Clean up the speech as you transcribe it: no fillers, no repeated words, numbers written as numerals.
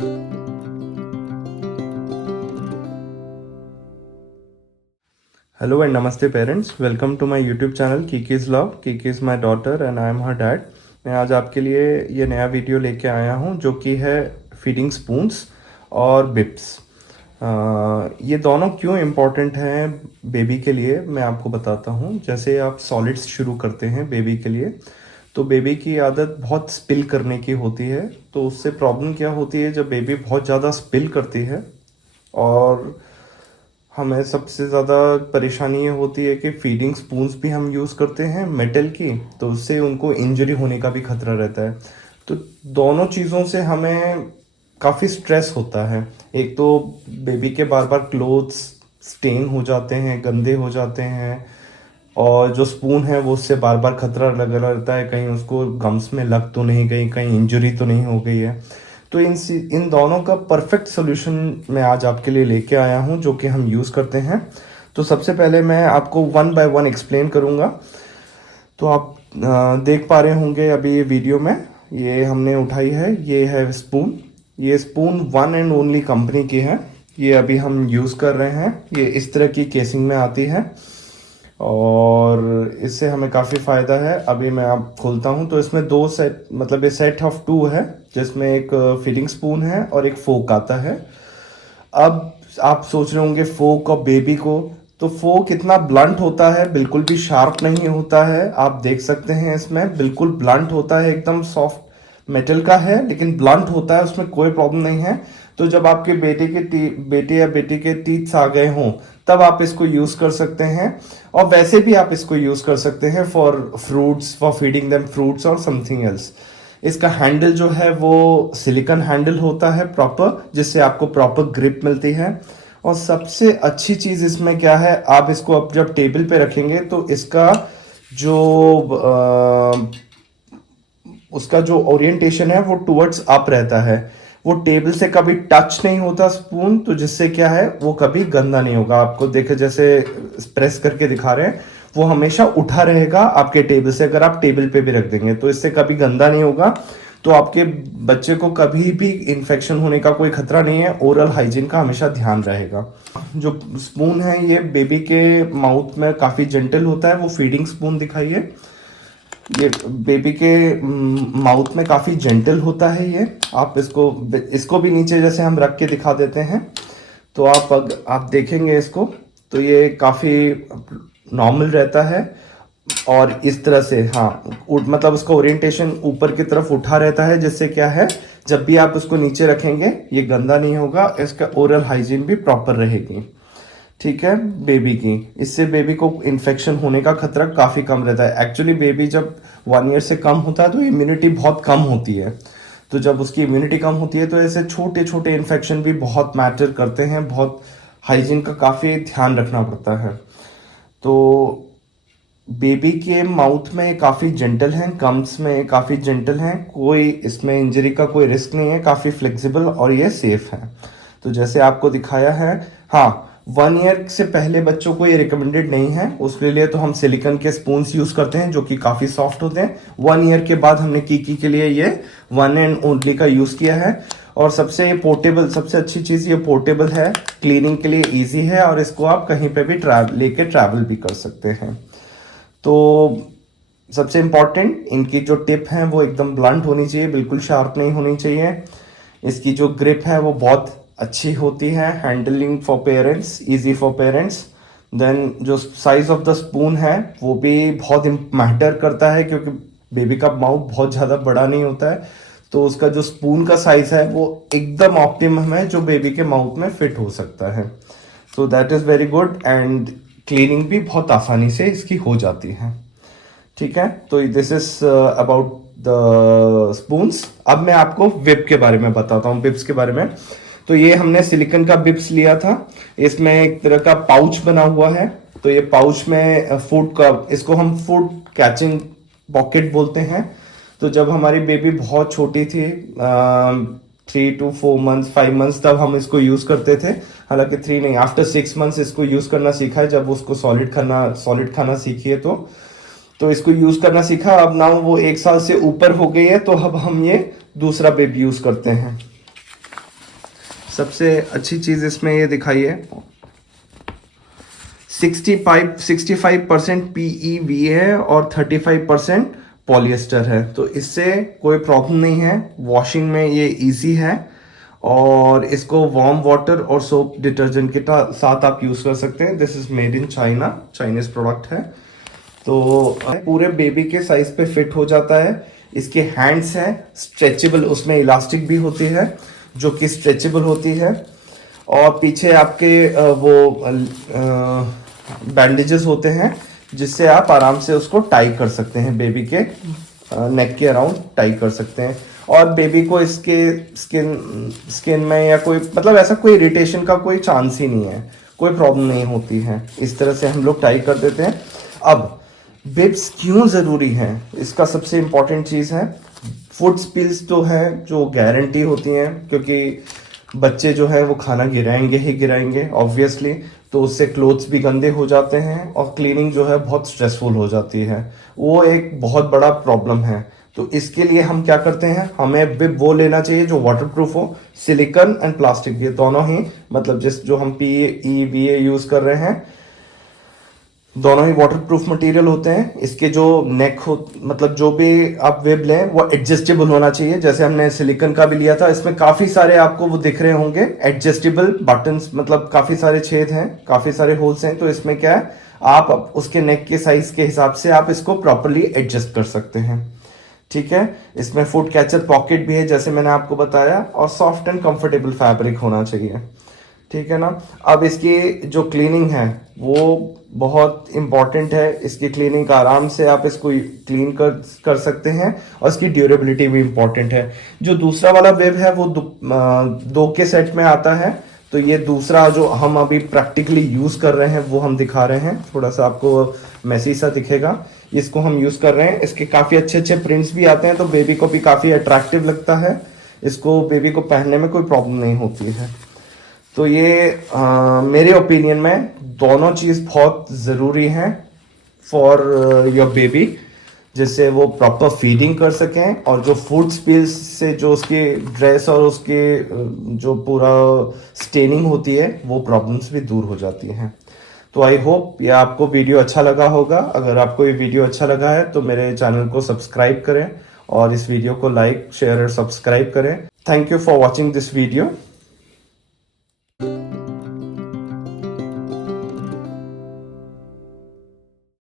Hello and namaste parents. Welcome to my YouTube channel Kiki's Love. Kiki is my daughter and I am her dad. मैं आज आपके लिए ये नया video लेके आया हूँ जो कि है फीडिंग स्पून्स और बिप्स। ये दोनों क्यों इम्पोर्टेंट हैं बेबी के लिए मैं आपको बताता हूँ। जैसे आप सॉलिड्स शुरू करते हैं बेबी के लिए तो बेबी की आदत बहुत स्पिल करने की होती है। तो उससे प्रॉब्लम क्या होती है, जब बेबी बहुत ज़्यादा स्पिल करती है और हमें सबसे ज़्यादा परेशानी ये होती है कि फीडिंग स्पून्स भी हम यूज़ करते हैं मेटल की, तो उससे उनको इंजरी होने का भी खतरा रहता है। तो दोनों चीज़ों से हमें काफ़ी स्ट्रेस होता है। एक तो बेबी के बार बार क्लोथ्स स्टेन हो जाते हैं, गंदे हो जाते हैं, और जो स्पून है वो उससे बार बार खतरा लगा रहता है कहीं उसको गम्स में लग तो नहीं गई, कहीं इंजरी तो नहीं हो गई है। तो इन दोनों का परफेक्ट सोल्यूशन मैं आज आपके लिए लेके आया हूँ जो कि हम यूज़ करते हैं। तो सबसे पहले मैं आपको वन बाय वन एक्सप्लेन करूँगा। तो आप देख पा रहे होंगे अभी ये वीडियो में, ये हमने उठाई है, ये है स्पून। ये spoon one and only company की है, ये अभी हम यूज़ कर रहे हैं। ये इस तरह की केसिंग में आती है और इससे हमें काफ़ी फ़ायदा है। अभी मैं आप खोलता हूँ तो इसमें दो सेट, मतलब ये सेट ऑफ टू है, जिसमें एक फीडिंग स्पून है और एक फोक आता है। अब आप सोच रहे होंगे फोक और बेबी को, तो फोक इतना ब्लंट होता है, बिल्कुल भी शार्प नहीं होता है। आप देख सकते हैं इसमें बिल्कुल ब्लंट होता है, एकदम सॉफ्ट मेटल का है लेकिन ब्लंट होता है, उसमें कोई प्रॉब्लम नहीं है। तो जब आपके बेटे या बेटी के टीथ्स आ गए हों तब आप इसको यूज कर सकते हैं, और वैसे भी आप इसको यूज कर सकते हैं for fruits, for feeding them fruits और समथिंग एल्स। इसका हैंडल जो है वो सिलिकॉन हैंडल होता है प्रॉपर, जिससे आपको प्रॉपर ग्रिप मिलती है। और सबसे अच्छी चीज इसमें क्या है, आप इसको अब जब टेबल पे रखेंगे तो इसका जो उसका जो ओरिएंटेशन है वो टुवर्ड्स अप रहता है। वो टेबल से कभी टच नहीं होता स्पून, तो जिससे क्या है वो कभी गंदा नहीं होगा। आपको देखे जैसे प्रेस करके दिखा रहे हैं, वो हमेशा उठा रहेगा आपके टेबल से। अगर आप टेबल पे भी रख देंगे तो इससे कभी गंदा नहीं होगा। तो आपके बच्चे को कभी भी इन्फेक्शन होने का कोई खतरा नहीं है। ओरल हाइजीन का हमेशा ध्यान रहेगा। जो स्पून है ये बेबी के माउथ में काफी जेंटल होता है। वो फीडिंग स्पून दिखाइए, ये बेबी के माउथ में काफ़ी जेंटल होता है। ये आप इसको भी नीचे जैसे हम रख के दिखा देते हैं तो आप देखेंगे इसको, तो ये काफ़ी नॉर्मल रहता है। और इस तरह से मतलब उसका ओरिएंटेशन ऊपर की तरफ उठा रहता है, जिससे क्या है जब भी आप उसको नीचे रखेंगे ये गंदा नहीं होगा, इसका ओरल हाइजीन भी प्रॉपर रहेगी। ठीक है, बेबी की इससे बेबी को इन्फेक्शन होने का खतरा काफ़ी कम रहता है। एक्चुअली बेबी जब 1 ईयर से कम होता है तो इम्यूनिटी बहुत कम होती है। तो जब उसकी इम्यूनिटी कम होती है तो ऐसे छोटे छोटे इन्फेक्शन भी बहुत मैटर करते हैं। बहुत हाइजीन का काफ़ी ध्यान रखना पड़ता है। तो बेबी के माउथ में काफ़ी जेंटल हैं, गम्स में काफ़ी जेंटल हैं, कोई इसमें इंजरी का कोई रिस्क नहीं है, काफ़ी फ्लेक्सिबल और ये सेफ है। तो जैसे आपको दिखाया है, 1 ईयर से पहले बच्चों को ये रिकमेंडेड नहीं है। उसके लिए तो हम सिलिकॉन के स्पून्स यूज करते हैं जो कि काफी सॉफ्ट होते हैं। 1 ईयर के बाद हमने कीकी के लिए ये वन एंड ओनली का यूज किया है। और सबसे पोर्टेबल, सबसे अच्छी चीज ये पोर्टेबल है, क्लीनिंग के लिए इजी है, और इसको आप कहीं पे भी लेके ट्रैवल भी कर सकते हैं। तो सबसे इम्पॉर्टेंट, इनकी जो टिप है वो एकदम ब्लंट होनी चाहिए, बिल्कुल शार्प नहीं होनी चाहिए। इसकी जो ग्रिप है वो बहुत अच्छी होती है, handling for parents, easy for parents. Then जो साइज ऑफ द स्पून है वो भी बहुत मैटर करता है, क्योंकि बेबी का माउथ बहुत ज़्यादा बड़ा नहीं होता है। तो उसका जो स्पून का साइज है वो एकदम ऑप्टिमम है जो बेबी के माउथ में फिट हो सकता है। So that is very good, and cleaning भी बहुत आसानी से इसकी हो जाती है। ठीक है, तो this is about the spoons. अब मैं आपको विप के बारे में बताता हूँ, विप्स के बारे में। तो ये हमने सिलिकॉन का बिप्स लिया था। इसमें एक तरह का पाउच बना हुआ है। तो ये पाउच में फूड का, इसको हम फूड कैचिंग पॉकेट बोलते हैं। तो जब हमारी बेबी बहुत छोटी थी, 3 to 4 months 5 months, तब हम इसको यूज करते थे। हालांकि 3 नहीं, आफ्टर 6 months इसको यूज करना सीखा है, जब उसको सॉलिड खाना सीखी है तो इसको यूज करना सीखा। अब ना वो 1 साल से ऊपर हो गई है, तो अब हम ये दूसरा बेबी यूज करते हैं। सबसे अच्छी चीज़ इसमें ये दिखाई है 65% PEV है और 35% पॉलिएस्टर है, तो इससे कोई प्रॉब्लम नहीं है। वॉशिंग में ये इजी है और इसको वार्म वाटर और सोप डिटर्जेंट के साथ आप यूज़ कर सकते हैं। This is made in China, Chinese product है। तो पूरे बेबी के साइज पे फिट हो जाता है। इसके हैंड्स हैं स्ट्रेचेबल, उसमें इलास्टिक भी होती है जो कि स्ट्रेचेबल होती है। और पीछे आपके वो बैंडेजेस होते हैं जिससे आप आराम से उसको टाई कर सकते हैं, बेबी के नेक के अराउंड टाई कर सकते हैं। और बेबी को इसके स्किन में या कोई मतलब ऐसा कोई इरिटेशन का कोई चांस ही नहीं है, कोई प्रॉब्लम नहीं होती है। इस तरह से हम लोग टाई कर देते हैं। अब बिब्स क्यों ज़रूरी है, इसका सबसे इम्पॉर्टेंट चीज़ है फूड स्पिल्स तो है जो गारंटी होती हैं, क्योंकि बच्चे जो है वो खाना गिराएंगे ही गिराएंगे ऑब्वियसली, तो उससे क्लोथ्स भी गंदे हो जाते हैं और क्लीनिंग जो है बहुत स्ट्रेसफुल हो जाती है। वो एक बहुत बड़ा प्रॉब्लम है। तो इसके लिए हम क्या करते हैं, हमें बिब वो लेना चाहिए जो वाटरप्रूफ हो। सिलिकॉन एंड प्लास्टिक ये दोनों ही, मतलब जो हम PEVA यूज कर रहे हैं, दोनों ही वाटरप्रूफ मटेरियल होते हैं। इसके जो नेक हो, मतलब जो भी आप वेब लें वो एडजस्टेबल होना चाहिए। जैसे हमने सिलिकॉन का भी लिया था, इसमें काफी सारे आपको वो दिख रहे होंगे एडजस्टेबल बटन्स, मतलब काफी सारे छेद हैं, काफी सारे होल्स हैं। तो इसमें क्या है, आप उसके नेक के साइज के हिसाब से आप इसको प्रॉपरली एडजस्ट कर सकते हैं। ठीक है, इसमें फूड कैचर पॉकेट भी है जैसे मैंने आपको बताया, और सॉफ्ट एंड कंफर्टेबल फैब्रिक होना चाहिए। ठीक है ना। अब इसकी जो क्लीनिंग है वो बहुत इंपॉर्टेंट है। इसकी क्लीनिंग आराम से आप इसको क्लीन कर सकते हैं और इसकी ड्यूरेबिलिटी भी इंपॉर्टेंट है। जो दूसरा वाला वेब है वो दो के सेट में आता है, तो ये दूसरा जो हम अभी प्रैक्टिकली यूज कर रहे हैं वो हम दिखा रहे हैं। थोड़ा सा आपको मैसी सा दिखेगा, इसको हम यूज कर रहे हैं। इसके काफी अच्छे अच्छे प्रिंट्स भी आते हैं, तो बेबी को भी काफी अट्रैक्टिव लगता है। इसको बेबी को पहनने में कोई प्रॉब्लम नहीं होती है। तो ये मेरे ओपिनियन में दोनों चीज़ बहुत ज़रूरी हैं फॉर योर बेबी, जिससे वो प्रॉपर फीडिंग कर सकें और जो फूड स्पिल्स से जो उसकी ड्रेस और उसके जो पूरा स्टेनिंग होती है वो प्रॉब्लम्स भी दूर हो जाती हैं। तो आई होप ये आपको वीडियो अच्छा लगा होगा। अगर आपको ये वीडियो अच्छा लगा है तो मेरे चैनल को सब्सक्राइब करें और इस वीडियो को लाइक, शेयर और सब्सक्राइब करें। Thank you for watching this video.